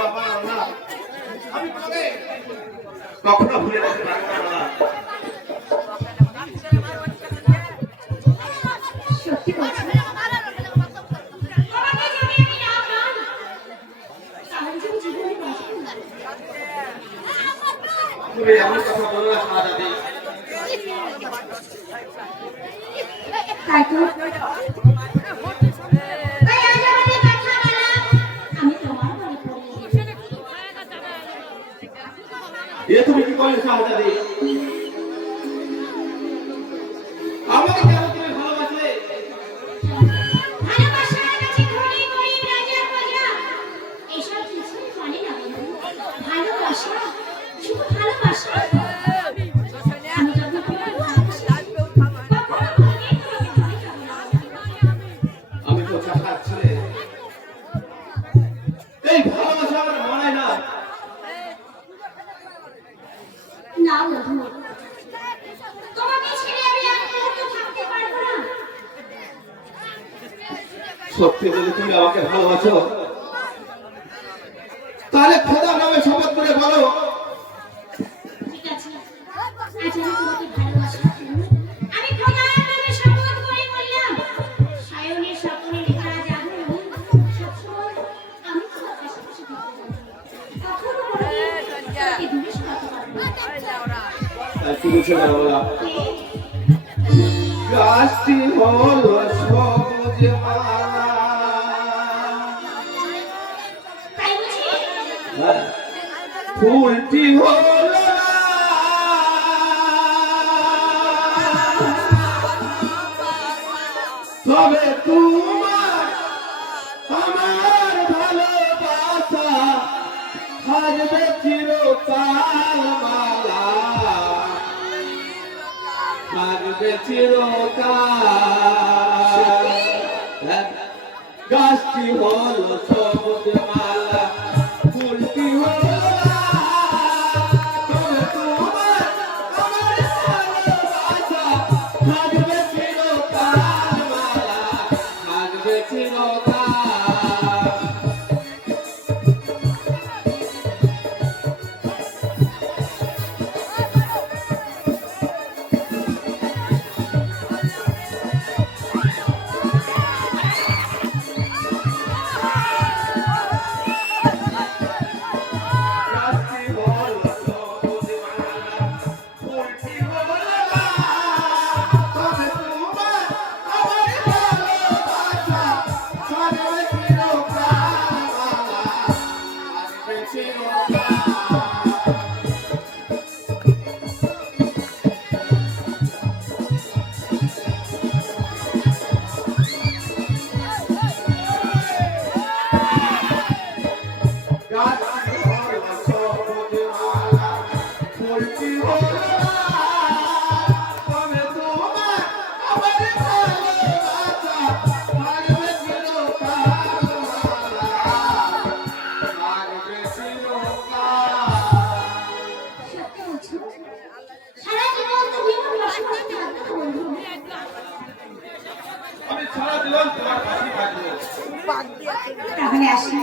বাবা না আমি তোকে কখনো ভুলে যেতে পারবো না। সত্যি বলছি তুমি এমন কথা বলো না শাহজাদি। তাই তো তুমি কি করলে শাহজাদি? আমাকে কেন তুমি ভালোবাসলে? ভালোবাসার কাছে ধনী গরিব রাজা প্রজা এসব কিছুই মানে না বন্ধু। ভালোবাসা শুধু ভালোবাসা আমি যখন আমি তো চাচ্ছি এই ভালোবাসা আমার মানায় না। না বন্ধু তোমাকে ছেড়ে আমি এক মুহূর্ত থাকতে পারবো না। সত্যি যদি তুমি আমাকে ভালোবাসো তাহলে খোদার নামে শপথ করে বলো। ঠিক আছে আজ আমি তোমাকে ভালোবাসি। আমি খোদার নামে শপথ করে বললাম সায়নের স্বপ্নে দেখা যাবে সবসময় আমি তোমার পাশাপাশি থাকবো। কখনো কোনোদিন তোমাকে দূরে সরাতে পারবো না। তুমি শোনো বাবা, গাছটি হলো সবুজ মালা, তাই বুঝি ফুলটি হলো তবে তোমার আমার ভালোবাসা থাকবে চিরকাল মালা, থাকবে চিরকাল। গাছটি হলো সবুজ মালা, ফুলটি হলো তবে তোমার আমার ভালোবাসা থাকবে চিরকাল মালা, থাকবে চিরকাল। সত্যি বলছো সারা জীবন তুমি আমার পাশাপাশি থাকবে তো বন্ধু। আমি সারা জীবন তোমার পাশে থাকবো। তাহলে আসি।